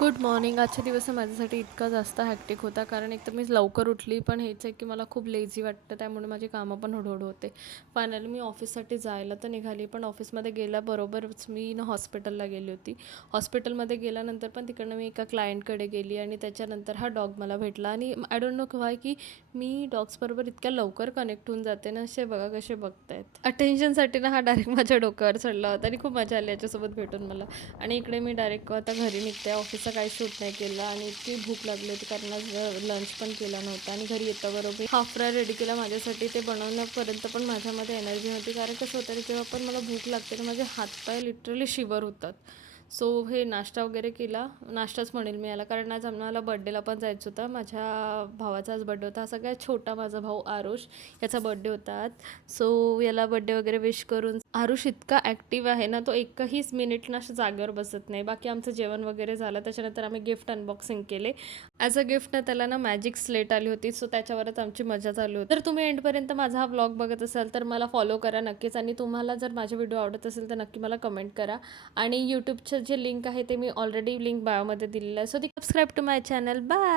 Good morning. आजचा दिवस माझ्यासाठी इतका जास्त हॅक्टिक होता, कारण एक तर मी लवकर उठली, पण हेच आहे की मला खूप लेझी वाटतं, त्यामुळे माझी कामं पण हळूहळू होते. फायनली मी ऑफिससाठी जायला तर निघाली, पण ऑफिसमध्ये गेल्याबरोबरच मी ना हॉस्पिटलला गेली होती. हॉस्पिटलमध्ये गेल्यानंतर पण तिकडनं मी एका क्लायंटकडे गेली आणि त्याच्यानंतर हा डॉग मला भेटला आणि आय डोंट नो व्हाय की मी डॉग्सबरोबर इतक्या लवकर कनेक्ट होऊन जाते ना. असे बघा कसे बघतायत. अटेन्शनसाठी ना हा डायरेक्ट माझ्या डोक्यावर चढला होता आणि खूप मजा आली याच्यासोबत भेटून मला. आणि इकडे मी डायरेक्ट आता घरी निघते. ऑफिसचा काही शूट नाही केला आणि इतकी भूक लागली होती, कारण आज लंच पण केला नव्हता आणि घरी येताबरोबर हाफ फ्राय रेडी केला माझ्यासाठी. ते बनवण्यापर्यंत पण माझ्यामध्ये एनर्जी नव्हती, कारण कसं होतं रे, जेव्हा पण मला भूक लागते ना, माझे हातपाय लिटरली शिवर होतात. सो हे नाश्ता वगैरे केला. नाश्ताच म्हणेल मी याला, कारण आज आम्हाला बड्डेला पण जायचं होतं. माझ्या भावाचा आज बड्डे होता. सगळ्यात छोटा माझा भाऊ आरुष, याचा बड्डे होता आज. सो याला बड्डे वगैरे विश करून, आरुष इतका ॲक्टिव्ह आहे ना, तो एकही मिनिट ना असं जागेवर बसत नाही. बाकी आमचं जेवण वगैरे झालं, त्याच्यानंतर आम्ही गिफ्ट अनबॉक्सिंग केले. ॲज अ गिफ्ट ना त्याला ना मॅजिक स्लेट आली होती, सो त्याच्यावरच आमची मजा चालू होती. तर तुम्ही एंडपर्यंत माझा हा व्लॉग बघत असाल तर मला फॉलो करा नक्कीच, आणि तुम्हाला जर माझे व्हिडिओ आवडत असेल तर नक्की मला कमेंट करा. आणि यूट्यूबचं जे लिंक आहे ते मी ऑलरेडी लिंक बायोमध्ये दिलेलं आहे, सो ती subscribe to my channel. Bye.